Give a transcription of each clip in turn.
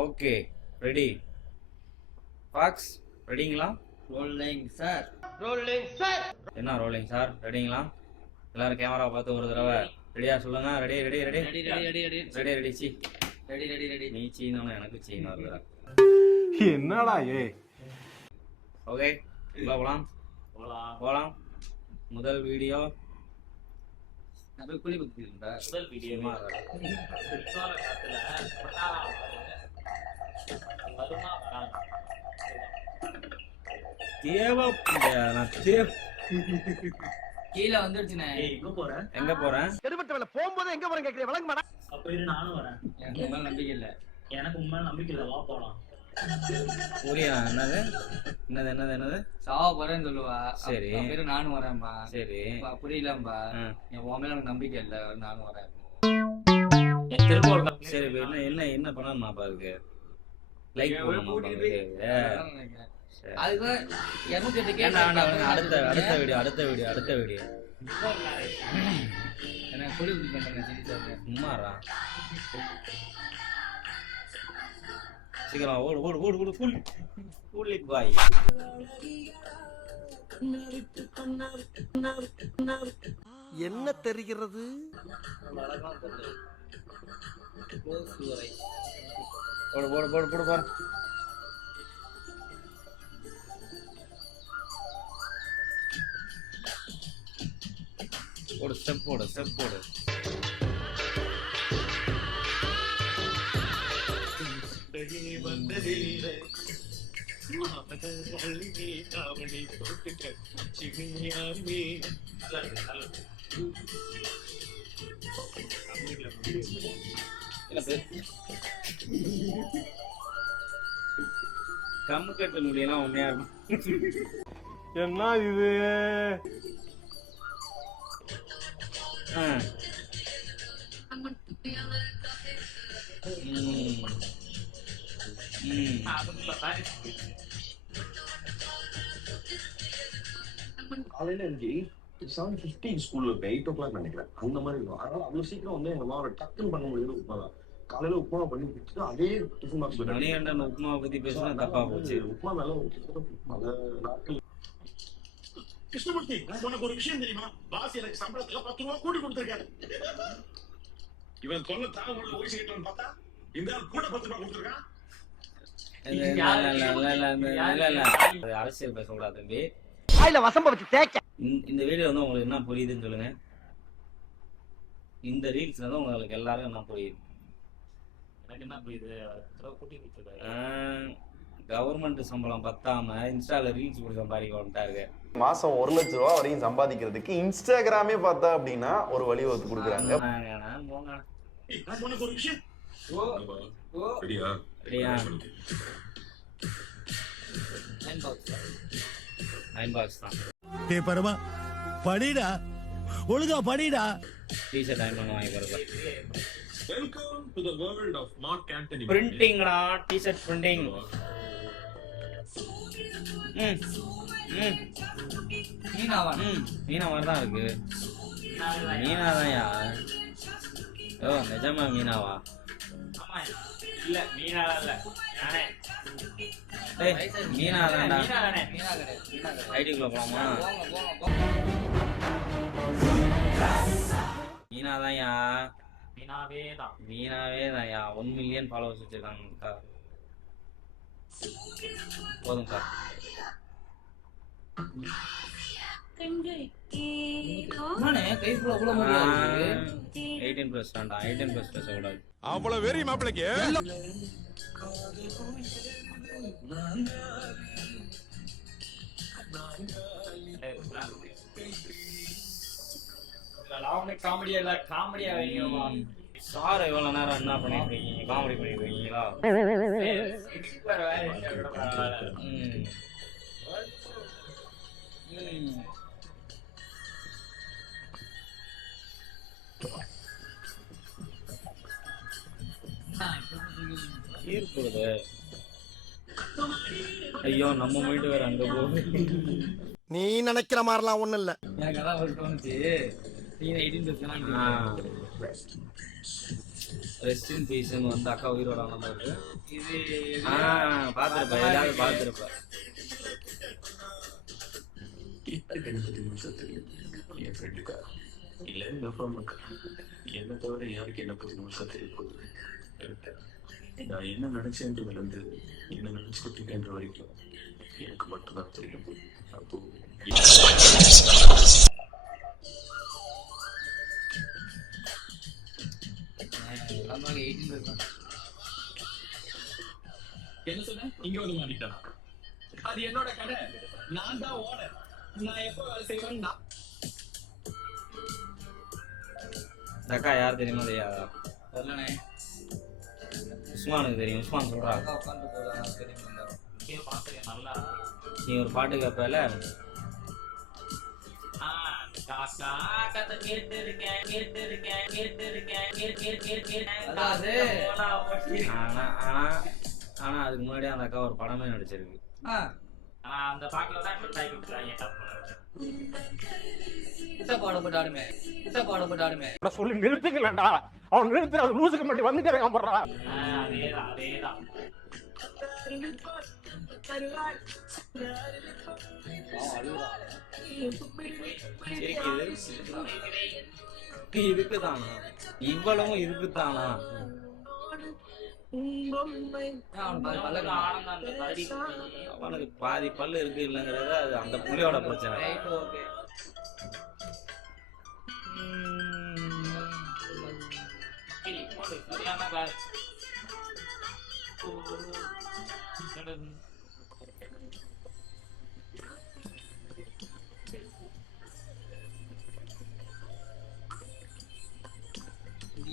Okay ready. ஃபாக்ஸ் ரெடிங்களா? Rolling sir. என்ன ரோலிங் சார்? ரெடிங்களா? எல்லாரும் கேமரா பார்த்து ஒரு தடவை ரெடியா சொல்லுங்க. Ready ready ready ready ready ready ready ready ready சி ரெடி ரெடி ரெடி. நீ சீனானு எனக்கு சீனா இருக்குடா. என்னடா ஏ? ஓகே போகலாம் போகலாம். முதல் வீடியோ நம்ம குளி குத்திருந்தா முதல் வீடியோ கீழே வந்துருச்சுனே. எங்க போறேன்? போகும்போது எங்க போறேன் கேக்குறேன், விளங்க மாட்டா. அப்ப நானும் வரேன். எனக்கு மேல நம்பிக்கை இல்ல. எனக்கு உண்மையில நம்பிக்கை இல்லை. வா போலாம். புரியா? என்னது என்னது என்னது என்னது? சாவ போறேன்னு சொல்லுவா. சரி. பேரு நானும் வரேன்பா. சரி புரியலம்பா. என் உன் மேல எனக்கு நம்பிக்கை இல்ல, நானும் வரேன். என் திரும்ப ஒரு சரி. என்ன என்ன என்ன பண்ணணும் மாப்பா? அதுக்கு லைக் பண்ணணும். அதுக்கு 208 அடுத்த அடுத்த வீடியோ அடுத்த வீடியோ அடுத்த வீடியோ எனக்கு குளி குத்தி பண்றேன். சும்மாறா. சீக்கிரம் ஓடு ஓடு ஓடு ஓடு. ஃபுல் ஃபுல் பாய். என்ன தெரிகிறது? போடு போடு போடு போடு பாரு. போடு ஸ்டெப் போடு ஸ்டெப் போடு. கம்மு கட்ட முடியலாம் உண்மையா இருக்கும். என்ன இது? காலையில எனக்கு 7:15 ஸ்கூல்ல இருப்பேன். 8 o'clock நினைக்கிறேன். அந்த மாதிரி இருக்கும். அதனால அவ்வளவு சீக்கிரம் வந்து எங்க அம்மாவோட டக்குன்னு பண்ண முடியாது. உப்புமா தான். காலையில உப்புமா பண்ணி கொடுத்துட்டு அதே டிஃபன் பாக்ஸ் மணிகண்டன் உப்புமாவை பத்தி பேசினா தப்பா போச்சு. உப்புமா மேல பல நாட்கள். கிருஷ்ணமூர்த்தி, உனக்கு ஒரு விஷயம் தெரியுமா? பாஸ் எனக்கு சம்பளத்துல 10 ரூபா கூட்டி கொடுத்திருக்காரு. இவன் சொல்ல தாங்க உள்ள ஓசிக்கிட்டோன்னு பார்த்தா இந்த கூட 10 ரூபா கொடுத்திருக்கான். அரசியல் பேசக்கூடாது தம்பி. வசம்ப வச்சு தேய்க்க. இந்த வீடியோ வந்து உங்களுக்கு என்ன புரியுதுன்னு சொல்லுங்க. இந்த ரீல்ஸ்ல தான் உங்களுக்கு எல்லாரும் என்ன புரியுது? எனக்கு என்ன புரியுது? கூட்டி கொடுத்துருக்காரு. கவர்மெண்ட் சம்பளம் பத்தாம இன்ஸ்டால ரீல்ஸ் கூட சம்பாதிக்க வந்துட்டாரு. மாசம் 1 லட்சம் ரூபா வரைக்கும் சம்பாதிக்கிறதுக்கு இன்ஸ்டாகிராமே பார்த்தா அப்படின்னா ஒரு வழி வகுத்து கொடுக்குறாங்க. உனக்கு ஒரு விஷயம். ரெடியா? சரியா? நைன் பாக்ஸ் தான். டேய் பரமா படிடா, ஒழுங்கா படிடா. டீஷர்ட் டைம் பண்ண வாங்கி பாருங்க. Welcome to the world of Mark Antony. பிரிண்டிங்டா, டீஷர்ட் பிரிண்டிங். மீனாவா? மீனா மாதிரி தான் இருக்கு. மீனா தான்யா. ஓ நிஜமா மீனாவா? ஆமா இல்ல மீனா இல்ல நானே. டேய் மீனா தான்டா. மீனா தானே. மீனா கிடையாது. மீனா கிடையாது. ஐடிக்குள்ள போலாமா? போங்க போங்க. மீனா தான்யா. மீனாவே தான். மீனாவே தான்யா. 1 மில்லியன் ஃபாலோவர்ஸ் வச்சிருக்காங்க. போதும்க்கா. நானே கைக்குள்ள கூட முடியாது. 18+ தான்டா. 18+ பேசக்கூடாது. அவ்வளவு வெறி மாப்பிளைக்கு. காமெடியா இல்ல காமெடியா வைங்கம்மா. சார் இவ்வளவு நேரம் என்ன பண்ணிட்டு இருக்கீங்க? காமெடி பண்ணிட்டு இருக்கீங்களா? ஈர்ப்புடுது. ஐயோ நம்ம போயிட்டு வேற அங்க போகுது. நீ நினைக்கிற மாதிரிலாம் ஒண்ணும் இல்ல. எனக்கு அதான் ஒரு தோணுச்சு. 18 ஆ ரெஸ்ட் இன் பீஸ்னு வந்து அக்கா உயிரோட வந்தது. இது பார்த்துருப்பேன், ஏதாவது பார்த்துருப்பேன். என் ஃப்ரெண்டுக்கா இல்ல என் அப்பாவுக்கா என்ன தவிர யாருக்கு என்ன பத்தி முழுசா தெரிய போகுது. நான் என்ன நினைச்சேன்ட்டு விழுந்து என்ன நினைச்சுக்கிட்டு இருக்கேன்ற வரைக்கும் எனக்கு மட்டும்தான் தெரியும். அப்போ என்ன சொன்ன? இங்க வந்து மாட்டிட்டான். அது என்னோட கடை, நான் தான் ஓனர். நான் எப்போ வேலை செய்வேன்? அக்கா யார் தெரியுமா தெரியாதா? சொல்லணே உஸ்மானுக்கு தெரியும். உஸ்மான் சொல்றா, உட்காந்து போகலாம் தெரியும். நல்லா நீ ஒரு பாட்டு கேட்பல, ஆனா அதுக்கு முன்னாடி அந்த அக்கா ஒரு படமே நடிச்சிருக்கு. அந்த பாட்டுல தான் பாடப்பட்டாடுமே சொல்லி நிறுத்துக்கலடா. அவன் நிறுத்துற லூசுக்கு மட்டும் வந்துட்டே போடுறா. அதேதான் இதுக்குதானா இவ்வளவும்? இதுக்குதானா? அவனுக்கு பாதி பல்லு இருக்கு இல்லைங்கிறது அது அந்த புள்ளியோட பிரச்சனை.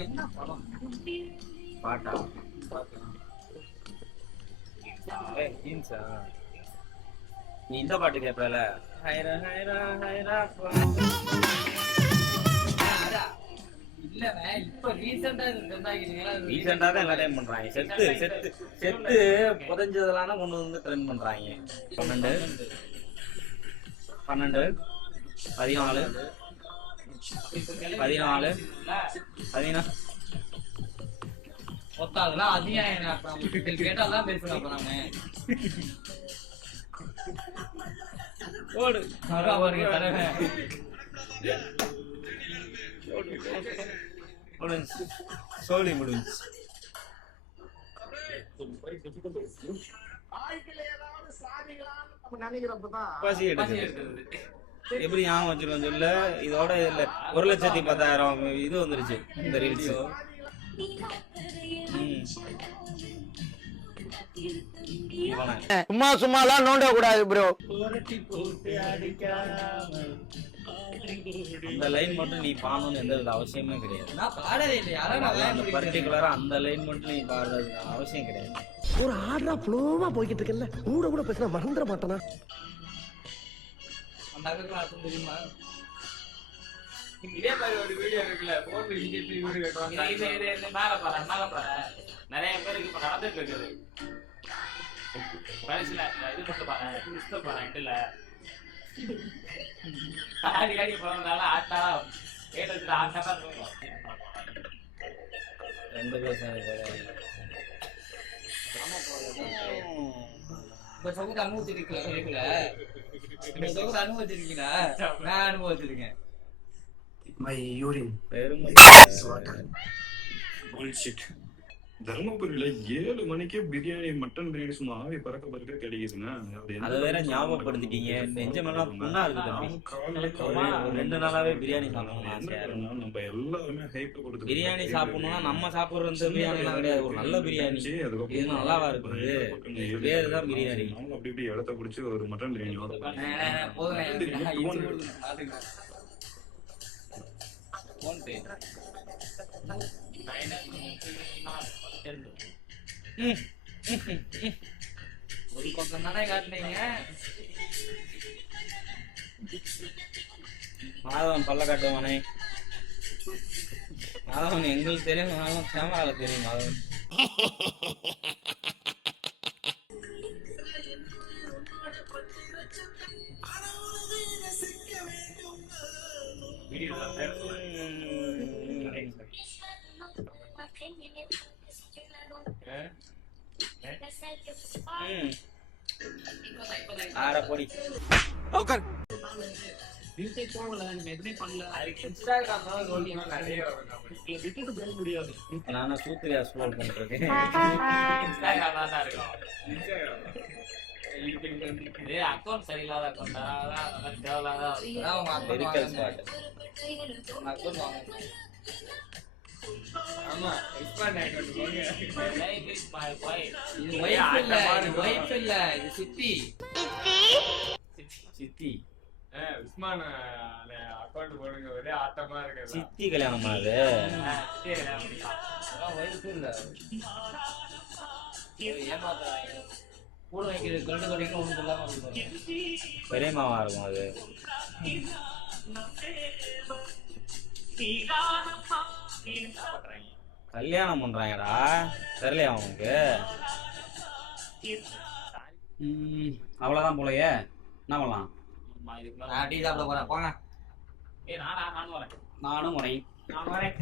என்ன படம் பாட்டா? நீ இந்த பாட்டு கேட்பல, இப்ப ரீசெண்டா தான் எல்லா டைம் பண்றாங்க. செத்து செத்து செத்து புதைஞ்சதெல்லாம் கொண்டு வந்து ட்ரெண்ட் பண்றாங்க. 12 14 14 14 16 அதெல்லாம் அதிகம் கேட்டாதான் பேசலாம். ஓடு சோழி முடிஞ்சு. பசி எடுக்குது. எப்படி ஞாபகம் வச்சிருக்கோம் சொல்ல? இதோட இல்ல 1,10,000 இது வந்துருச்சு இந்த ரீல்ஸ். சும்மா சும்மாலாம் நோண்ட கூடாது ப்ரோ. அந்த லைன் மட்டும் நீ பாடணும்னு எந்த வித அவசியமே கிடையாது. நான் பாடவே இல்லை. அந்த பர்டிகுலரா அந்த லைன் மட்டும் நீ பாடுறது அவசியம் கிடையாது. ஒரு ஆர்டரா ஃப்ளோவா போய்கிட்டு இருக்கல, கூட கூட பேசினா மறந்துட மாட்டானா? அந்த அக்கா அர்த்தம் தெரியுமா? இதே மாதிரி ஒரு வீடியோ இருக்குல்ல, போன் வீடியோ கேட்டுவாங்க. மேல பாரு நிறைய பேருக்கு இப்ப நடந்துட்டு இருக்குது. வயசுல இது மட்டும் பாரு, கிறிஸ்தவ பாருல ஆடி ஆடி போறதுனால ஆட்டா கேட்டு ஆட்டா தான் இருக்கும். 2 பேரும் இப்ப சொகுது அனுபவிச்சிருக்கீங்களா? இந்த சொகுது அனுபவிச்சிருக்கீங்களா? நான் அனுபவிச்சிருக்கேன். பெருமை. தர்மபுரியில 7 மணிக்கே பிரியாணி, மட்டன் பிரியாணி சும்மா ஆவி பறக்க பறக்க கிடைக்குதுங்க. அது வேற ஞாபகப்படுத்திட்டீங்க. நெஞ்சமெல்லாம் புண்ணா இருக்கு தம்பி. ஒரு 2 நாளாவே பிரியாணி சாப்பிடணும். நம்ம எல்லாருமே ஹைப் கொடுத்து பிரியாணி சாப்பிடணும்னா நம்ம சாப்பிடுறது பிரியாணி எல்லாம் கிடையாது. ஒரு நல்ல பிரியாணி இது நல்லாவா இருக்குது. பேரு தான் பிரியாணி. அப்படி இப்படி இடத்த பிடிச்சி ஒரு மட்டன் பிரியாணி ஒரு பக்கம் தானே காட்டினீங்க. மாதவன் பல்ல காட்டுவானே. மாதவன் எங்களுக்கு தெரியும், மாதவன் கேமரால தெரியும். மாதவன் ஆட பொடி இன்ஸ்டாகிராம் நிறைய வரும் நம்மளுக்கு. விட்டுட்டு போக முடியாது. நானும் சூத்திரியா ஸ்க்ரோல் பண்ணிருக்கேன். இன்ஸ்டாகிராம் தான் இருக்கும். இது அக்கௌண்ட் சரியில்லாத அக்கௌண்டா தேவையில்லாத அதான் உங்க account Lyrical வாங்குங்க. spot. உங்க account வாங்குங்க. ஆமா எக்ஸ்பேண்ட் அக்கௌண்ட் போங்க. இது wife இல்ல, இது wife இல்ல, இது சித்தி. சித்தி உஸ்மான் அக்கௌண்ட் போடுங்க ஒரே ஆட்டமா இருக்கு. சித்தி கல்யாணம் பண்ணது. அதெல்லாம் wife இல்ல. ஏமாத்துறாங்க. கூட வைக்கிறது கண்டு கடைக்கு ஒன்றும் இல்லாம இருப்பாங்க. பெரியமாவா இருக்கும் அது. கல்யாணம் பண்றாங்கடா, தெரியலையா அவனுக்கு? அவ்வளவுதான் போலயே. என்ன பண்ணலாம்? நான் டீ சாப்பிட போறேன், போங்க. நானும் வரேன். நானும் உனை நான் வரேன்.